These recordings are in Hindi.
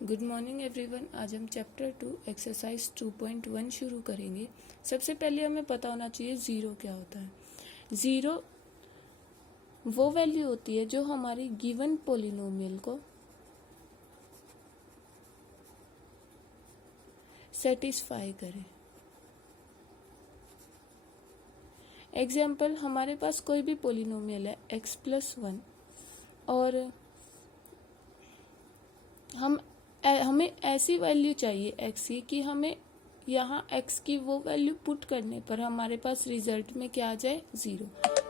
Good morning everyone. आज हम चैप्टर 2 एक्सरसाइज 2.1 शुरू करेंगे। सबसे पहले हमें पता होना चाहिए ज़ीरो क्या होता है। ज़ीरो वो वैल्यू होती है जो हमारी गिवन पोलिनोमियल को सेटिस्फाई करे। एग्जाम्पल, हमारे पास कोई भी पोलिनोमियल है x+1 और हमें ऐसी वैल्यू चाहिए x की कि हमें यहाँ x की वो वैल्यू पुट करने पर हमारे पास रिजल्ट में क्या आ जाए, ज़ीरो।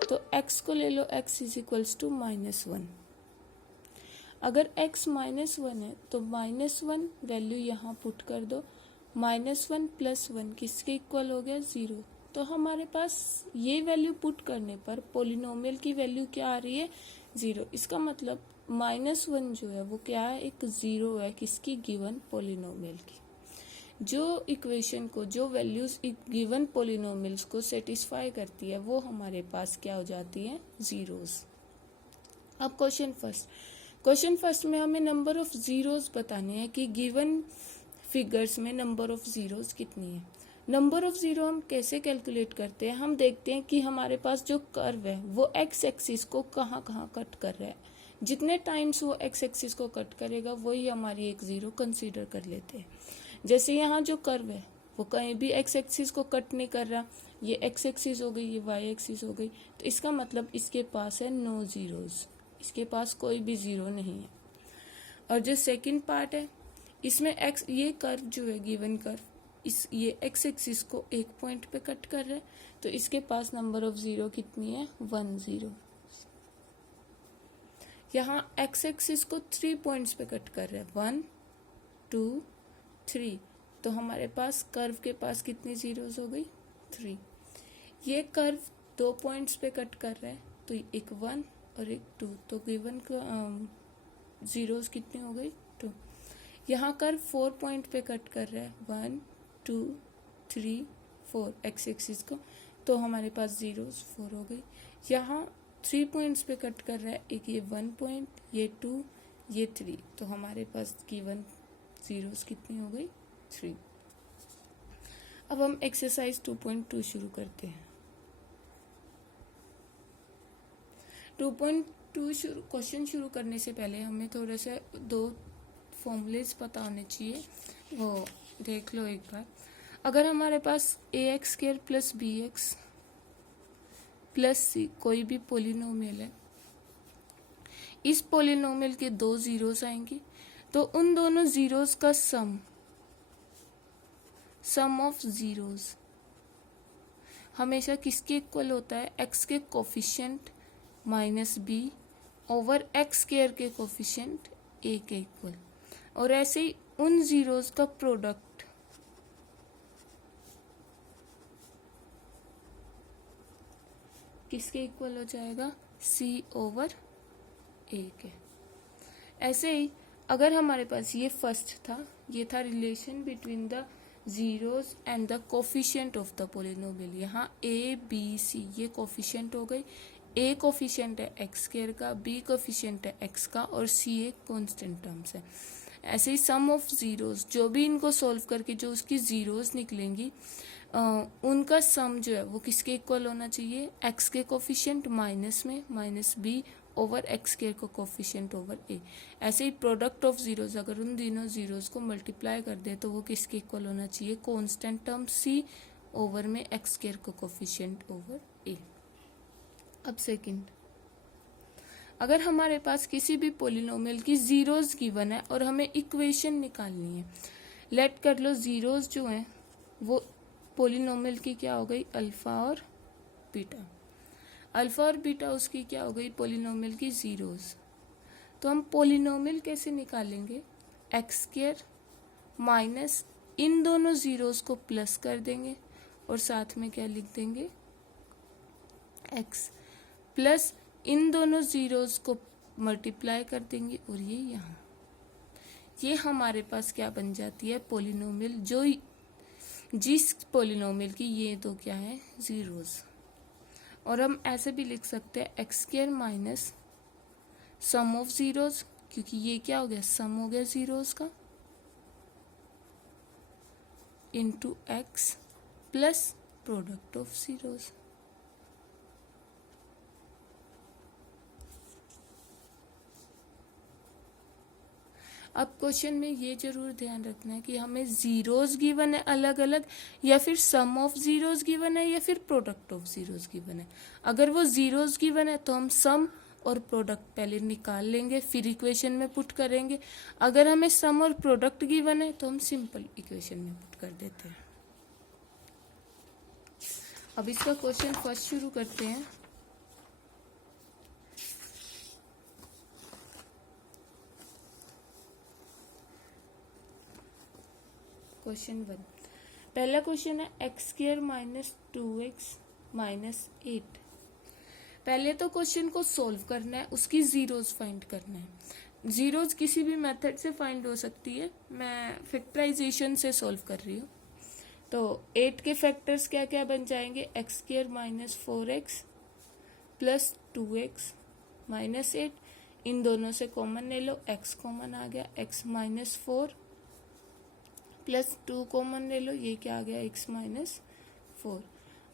तो x को ले लो, x =-1। अगर x -1 है तो -1 वैल्यू यहाँ पुट कर दो। -1 + 1 किसके इक्वल हो गया, 0। तो हमारे पास ये वैल्यू पुट करने पर पोलिनोमियल की वैल्यू क्या आ रही है, 0। इसका मतलब -1 जो है वो क्या है, एक ज़ीरो है किसकी, गिवन पोलिनोमियल की। जो इक्वेशन को, जो वैल्यूज गिवन पोलिनोमियल्स को सेटिस्फाई करती है वो हमारे पास क्या हो जाती है, ज़ीरोज़। अब क्वेश्चन फर्स्ट में हमें नंबर ऑफ ज़ीरोज़ बताने हैं कि गिवन फिगर्स में नंबर ऑफ ज़ीरोज़ कितनी है। नंबर ऑफ ज़ीरो हम कैसे कैलकुलेट करते हैं, हम देखते हैं कि हमारे पास जो कर्व है वो एक्स एक्सिस को कहाँ कहाँ कट कर रहा है। जितने टाइम्स वो एक्स एक्सिस को कट करेगा वही हमारी एक ज़ीरो कंसीडर कर लेते हैं। जैसे यहाँ जो कर्व है वो कहीं भी एक्स एक्सिस को कट नहीं कर रहा, ये एक्स एक्सिस हो गई, ये वाई एक्सिस हो गई, तो इसका मतलब इसके पास है नो ज़ीरोज़, इसके पास कोई भी ज़ीरो नहीं है। और जो सेकंड पार्ट है इसमें एक्स, ये कर्व जो है गिवन कर्व, ये एक्स एक्सिस को एक पॉइंट पे कट कर रहा है, तो इसके पास नंबर ऑफ ज़ीरो कितनी है, 1 0। यहाँ एक्स एक्सिस को 3 पॉइंट्स पे कट कर रहा है, 1 2 3, तो हमारे पास कर्व के पास कितनी ज़ीरोज़ हो गई, 3। ये कर्व 2 पॉइंट्स पे कट कर रहा है, तो एक 1 और एक 2, तो गिवन ज़ीरोज़ कितनी हो गई, 2। यहाँ कर्व 4 पॉइंट पे कट कर रहा है, 1 2 3 4 एक्स एक्सिस को, तो हमारे पास ज़ीरोज़ 4 हो गई। यहाँ 3 पॉइंट्स पे कट कर रहा है, एक ये 1 पॉइंट, ये 2, ये 3, तो हमारे पास गिवन ज़ीरोज़ कितनी हो गई, 3। अब हम एक्सरसाइज 2.2 शुरू करते हैं। 2.2 क्वेश्चन शुरू करने से पहले हमें थोड़ा सा 2 फॉर्मूलेज पता होने चाहिए, वो देख लो एक बार। अगर हमारे पास ax² + bx + c कोई भी पोलिनोमियल है, इस पोलिनोमियल के 2 ज़ीरोज़ आएंगी, तो उन दोनों ज़ीरोज़ का सम ऑफ ज़ीरोज़ हमेशा किसके इक्वल होता है, x के कोफिशिएंट -b ओवर x² के कोफिशिएंट a के इक्वल। और ऐसे ही उन ज़ीरोज़ का प्रोडक्ट किसके इक्वल हो जाएगा, c ओवर a के। ऐसे ही अगर हमारे पास ये फर्स्ट था, ये था relation between the zeros and the coefficient of the polynomial. यहाँ a b c ये कोफिशिएंट हो गई, a कोफिशिएंट है x² का, b कोफिशिएंट है x का, और c एक कांस्टेंट टर्म्स है। ऐसे ही सम ऑफ ज़ीरोज़, जो भी इनको सॉल्व करके जो उसकी ज़ीरोज़ निकलेंगी, उनका सम जो है वो किसके इक्वल होना चाहिए, x के कोफिशिएंट माइनस में -b ओवर x² को कोफिशिएंट ओवर a। ऐसे ही प्रोडक्ट ऑफ ज़ीरोज़, अगर उन तीनों ज़ीरोज़ को मल्टीप्लाई कर दे तो वो किसके इक्वल होना चाहिए, कांस्टेंट टर्म c ओवर में x² को कोफिशिएंट ओवर a। अब सेकंड, अगर हमारे पास किसी भी पोलिनोमियल की ज़ीरोज़ गिवन है और हमें इक्वेशन निकालनी है, लेट कर लो ज़ीरोज़ जो हैं वो पोलिनोमियल की क्या हो गई, अल्फ़ा और बीटा। अल्फ़ा और बीटा उसकी क्या हो गई, पोलिनोमियल की ज़ीरोज़। तो हम पोलिनोमियल कैसे निकालेंगे, x² माइनस इन दोनों ज़ीरोज़ को प्लस कर देंगे और साथ में क्या लिख देंगे, x प्लस इन दोनों ज़ीरोज़ को मल्टीप्लाई कर देंगे, और ये यहाँ, ये हमारे पास क्या बन जाती है, पोलिनोमियल, जो जिस पोलिनोमियल की ये दो क्या है, ज़ीरोज़। और हम ऐसे भी लिख सकते हैं x² minus sum of zeros, क्योंकि ये क्या हो गया, सम हो गया ज़ीरोज़ का, into x plus product of zeros. अब क्वेश्चन में ये जरूर ध्यान रखना है कि हमें जीरोज गिवन है अलग अलग, या फिर सम ऑफ जीरोज गिवन है, या फिर प्रोडक्ट ऑफ जीरोज गिवन है। अगर वो जीरोज गिवन है तो हम सम और प्रोडक्ट पहले निकाल लेंगे, फिर इक्वेशन में पुट करेंगे। अगर हमें सम और प्रोडक्ट गिवन है तो हम सिंपल इक्वेशन में पुट कर देते हैं। अब इसका क्वेश्चन फर्स्ट शुरू करते हैं। क्वेश्चन 1, पहला क्वेश्चन है x square minus 2x minus 8। पहले तो क्वेश्चन को सॉल्व करना है, उसकी जीरोज फाइंड करना है। जीरोज किसी भी मेथड से फाइंड हो सकती है, मैं फैक्टराइजेशन से सॉल्व कर रही हूँ। तो 8 के फैक्टर्स क्या क्या बन जाएंगे, x square minus 4x plus 2x minus 8। इन दोनों से कॉमन ले लो, x कॉमन आ गया, x माइनस 4 प्लस 2 कॉमन ले लो, ये क्या आ गया, x माइनस 4।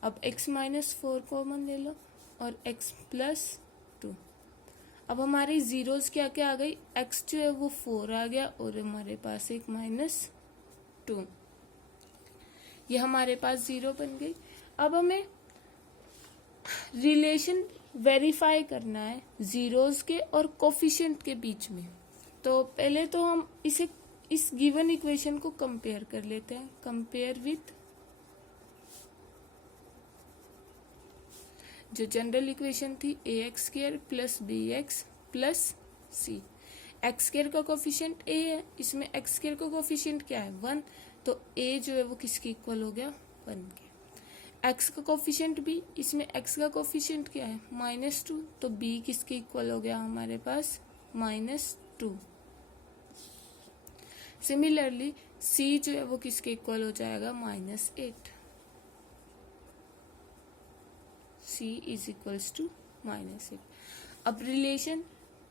अब x माइनस 4 कॉमन ले लो और x प्लस 2। अब हमारी जीरोस क्या क्या आ गई, x जो है वो 4 आ गया और हमारे पास एक माइनस 2, ये हमारे पास जीरो बन गई। अब हमें रिलेशन वेरीफाई करना है जीरोस के और कोफिशिएंट के बीच में। तो पहले तो हम इस गिवन इक्वेशन को कंपेयर कर लेते हैं। कंपेयर विथ जो जनरल इक्वेशन थी a x square plus b x plus c. X square का कोफिशिएंट ए है, इसमें एक्स स्क्वायर का कोफिशिएंट क्या है, 1, तो ए जो है वो किसके इक्वल हो गया, 1 के। एक्स का कोफिशिएंट बी, इसमें एक्स का कोफिशिएंट क्या है, -2, तो बी किसके इक्वल हो गया हमारे पास, -2। सिमिलरली सी जो है वो किसके इक्वल हो जाएगा, -8। सी इज इक्वल्स टू -8। अब रिलेशन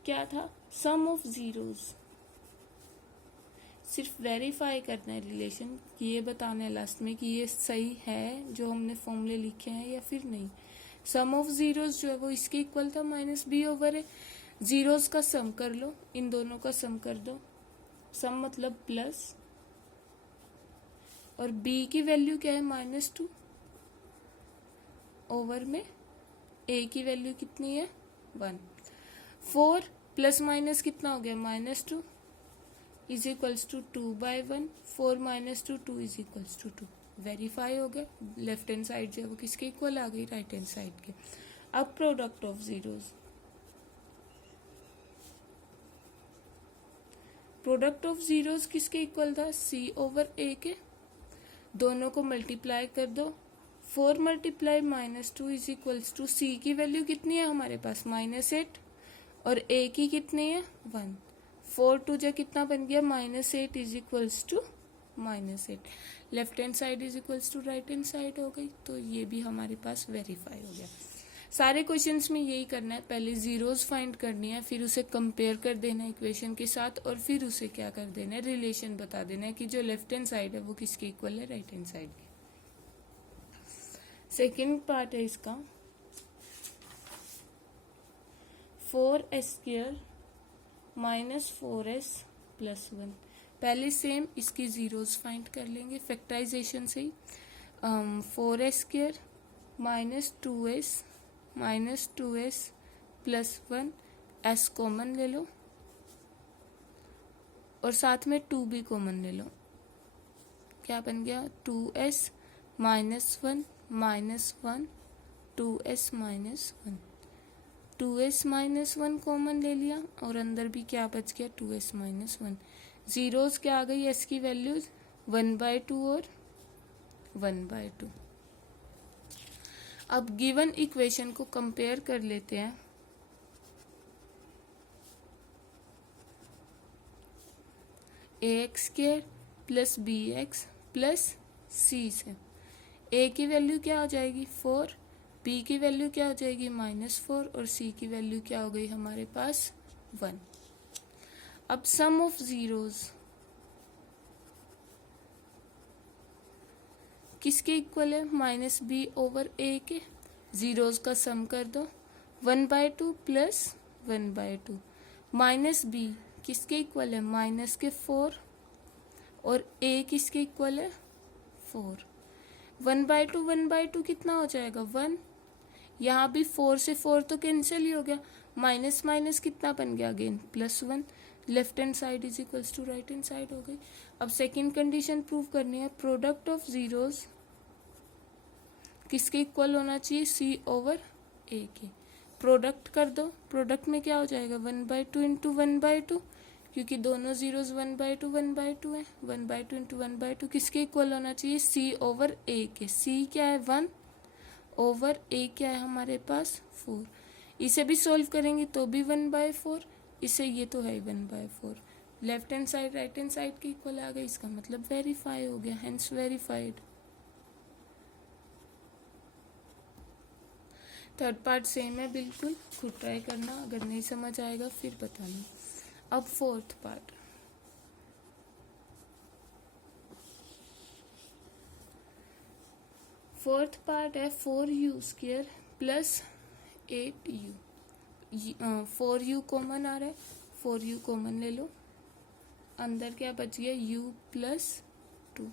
क्या था, सम ऑफ जीरोज। सिर्फ वेरीफाई करना है रिलेशन, ये बताना है लास्ट में कि ये सही है जो हमने फॉर्मूले लिखे हैं या फिर नहीं। सम ऑफ जीरोज जो है वो इसके इक्वल था -b/a। जीरोज का सम कर लो, इन दोनों का सम कर दो, सम मतलब प्लस, और b की वैल्यू क्या है, -2, ओवर में a की वैल्यू कितनी है, 1। 4 प्लस माइनस कितना हो गया, -2 is equals to 2/1। 4 - 2 2 is equals to 2। Verify हो गया। लेफ्ट हैंड साइड जो है वो किसके इक्वल आ गई, राइट हैंड साइड के। अब product of zeros, product of zeros किसके इक्वल था, c/a के। दोनों को मल्टीप्लाई कर दो, 4 × -2 इज इक्वल्स टू c की वैल्यू कितनी है हमारे पास, -8, और a की कितनी है, 1। 4 2 जा कितना बन गया, -8 is equals to -8। Left hand side is equals to right hand side हो गई, तो ये भी हमारे पास वेरीफाई हो गया। सारे क्वेश्चंस में यही करना है, पहले जीरोज फाइंड करनी है, फिर उसे कंपेयर कर देना है इक्वेशन के साथ, और फिर उसे क्या कर देना है, रिलेशन बता देना है कि जो लेफ्ट हैंड साइड है वो किसके इक्वल है, राइट हैंड साइड के। सेकेंड पार्ट है इसका, 4s² - 4s + 1। पहले सेम इसकी जीरोज फाइंड कर लेंगे फैक्टराइजेशन से ही। 4s² - 2s + 1, s कॉमन ले लो और साथ में 2 भी कॉमन ले लो, क्या बन गया, 2s - 1 -1 2s - 1। 2s - 1 कॉमन ले लिया और अंदर भी क्या बच गया, 2s - 1। जीरोज क्या आ गई, s की वैल्यूज 1/2 और 1/2। अब गिवन इक्वेशन को कंपेयर कर लेते हैं। ax² + bx + c से a की वैल्यू क्या हो जाएगी, 4, b की वैल्यू क्या हो जाएगी, -4, और c की वैल्यू क्या हो गई हमारे पास, 1। अब सम ऑफ जीरोज, किसके इक्वल है, माइनस बी ओवर ए के। जीरोज का सम कर दो, 1/2 प्लस 1/2। माइनस बी किसके इक्वल है, माइनस के 4, और ए किसके इक्वल है, 4। 1/2 कितना हो जाएगा, 1। यहाँ भी 4 से 4 तो कैंसिल ही हो गया, माइनस माइनस कितना बन गया again, +1। Left hand side is equals to right hand side हो गई। अब सेकेंड कंडीशन प्रूव करनी है, प्रोडक्ट ऑफ जीरोज किसके इक्वल होना चाहिए, सी ओवर ए के। प्रोडक्ट कर दो, प्रोडक्ट में क्या हो जाएगा, 1/2 इंटू 1/2, क्योंकि दोनों जीरोज 1/2 है। 1/2 इंटू 1/2 किसके इक्वल होना चाहिए, सी ओवर ए के। सी क्या है, 1 ओवर ए क्या है हमारे पास, 4। इसे भी सोल्व करेंगे तो भी 1/4, इसे ये तो है 1/4। Left hand side right hand side के इक्वल आ गई, इसका मतलब वेरीफाई हो गया, hence verified. Third part same है बिल्कुल, खुद ट्राई करना, अगर नहीं समझ आएगा फिर बताना। अब फोर्थ पार्ट, फोर्थ पार्ट है 4u² plus 8u। 4u common आ रहा है, 4u कॉमन ले लो, अंदर क्या बच गया, u प्लस 2।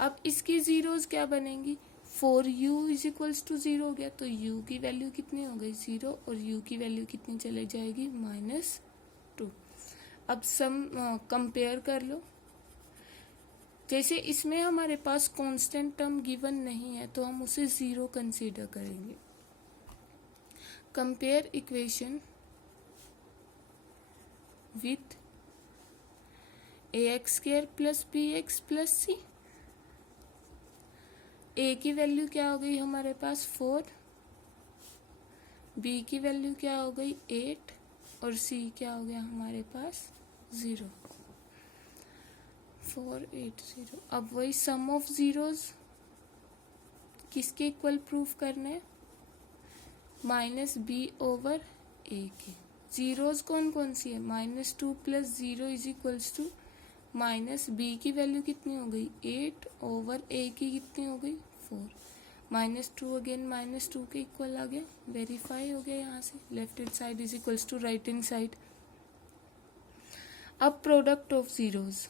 अब इसकी जीरोज क्या बनेंगी, 4u इज इक्वल्स टू 0 हो गया, तो u की वैल्यू कितनी हो गई, 0, और u की वैल्यू कितनी चली जाएगी, -2। अब सम कंपेयर कर लो। जैसे इसमें हमारे पास कांस्टेंट टर्म गिवन नहीं है तो हम उसे 0 कंसीडर करेंगे। Compare equation with ax² plus bx plus c। a की वैल्यू क्या हो गई हमारे पास, 4, b की वैल्यू क्या हो गई, 8, और c क्या हो गया हमारे पास, 0। 4, 8, 0। अब वही सम ऑफ जीरोज किसके इक्वल प्रूफ करने, -b ओवर a के। जीरोज कौन कौन सी है, -2 plus 0 is equals to -b की वैल्यू कितनी हो गई, 8 ओवर a की कितनी हो गई, 4। -2 अगेन -2 के इक्वल आ गया, वेरीफाई हो गया यहाँ से। Left hand side is equals to right hand side. अब प्रोडक्ट ऑफ जीरोज,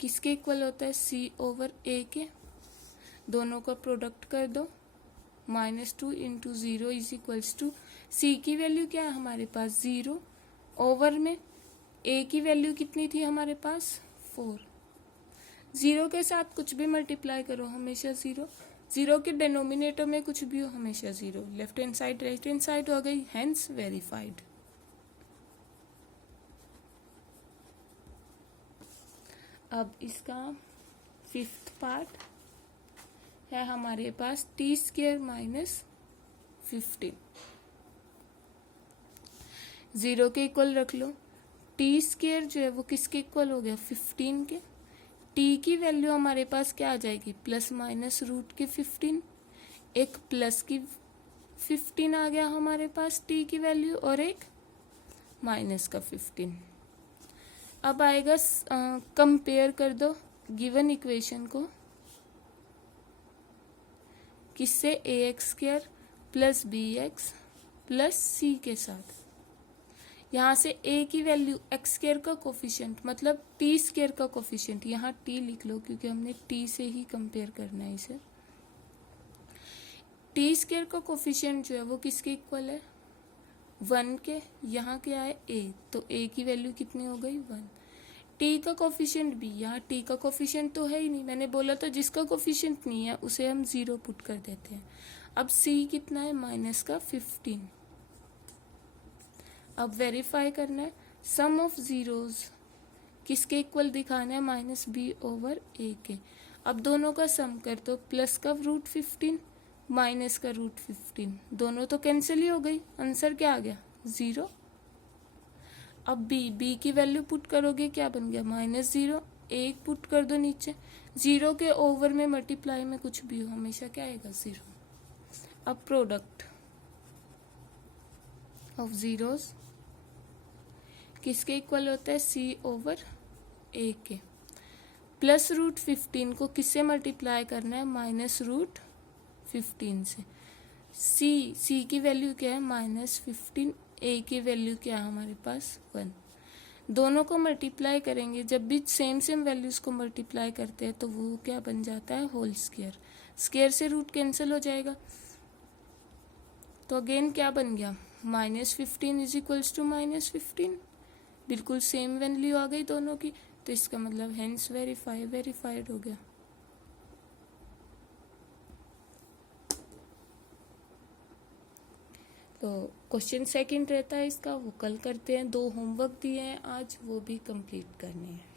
किसके इक्वल होता है, c ओवर a के। दोनों का प्रोडक्ट कर दो, -2 into 0 is equals to, c की वैल्यू क्या है हमारे पास, 0, ओवर में a की वैल्यू कितनी थी हमारे पास, 4। 0 के साथ कुछ भी मल्टीप्लाई करो हमेशा 0, 0 के डिनोमिनेटर में कुछ भी हो हमेशा 0। Left hand side right hand side हो गई, हेंस वेरीफाइड। अब इसका फिफ्थ पार्ट है हमारे पास t² माइनस 15। 0 के इक्वल रख लो, t² जो है वो किसके इक्वल हो गया, 15 के। t की वैल्यू हमारे पास क्या आ जाएगी, प्लस माइनस रूट के 15, एक प्लस की 15 आ गया हमारे पास t की वैल्यू, और एक माइनस का 15। अब आएगा कंपेयर कर दो गिवन इक्वेशन को किससे, ax² plus bx plus c के साथ। यहाँ से a की वैल्यू x² का कोफिशिएंट मतलब t² का कोफिशिएंट, यहाँ t लिख लो क्योंकि हमने t से ही कंपेयर करना है इसे। t² का कोफिशिएंट जो है वो किसके इक्वल है, 1 के। यहाँ क्या है a, तो a की वैल्यू कितनी हो गई, 1। t का कोफिशिएंट b, यहाँ t का कोफिशिएंट तो है ही नहीं, मैंने बोला था जिसका कोफिशिएंट नहीं है उसे हम 0 पुट कर देते हैं। अब c कितना है, माइनस का 15। अब वेरीफाई करना है, सम ऑफ जीरोज किसके इक्वल दिखाना है, -b ओवर a के। अब दोनों का सम कर दो, प्लस का √15 माइनस का √15, दोनों तो कैंसिल ही हो गई, आंसर क्या आ गया, 0। अब b की वैल्यू पुट करोगे क्या बन गया, -0, 1 पुट कर दो नीचे, 0 के ओवर में मल्टीप्लाई में कुछ भी हो हमेशा क्या आएगा, 0। अब प्रोडक्ट ऑफ जीरोज किसके इक्वल होता है, c ओवर ए के, प्लस रूट 15 को किससे मल्टीप्लाई करना है, माइनस रूट 15 से। सी की वैल्यू क्या है, -15, ए की वैल्यू क्या है हमारे पास 1। दोनों को मल्टीप्लाई करेंगे, जब भी सेम सेम वैल्यूज को मल्टीप्लाई करते हैं तो वो क्या बन जाता है, होल स्क्वायर। स्क्वायर से रूट कैंसिल हो जाएगा, तो अगेन क्या बन गया, -15 इज इक्वल्स टू -15, बिल्कुल सेम वैल्यू आ गई दोनों की, तो इसका मतलब हेंस वेरीफाइड हो गया। तो क्वेश्चन सेकंड रहता है इसका, वो कल करते हैं। 2 होमवर्क दिए हैं आज, वो भी कंप्लीट करने हैं।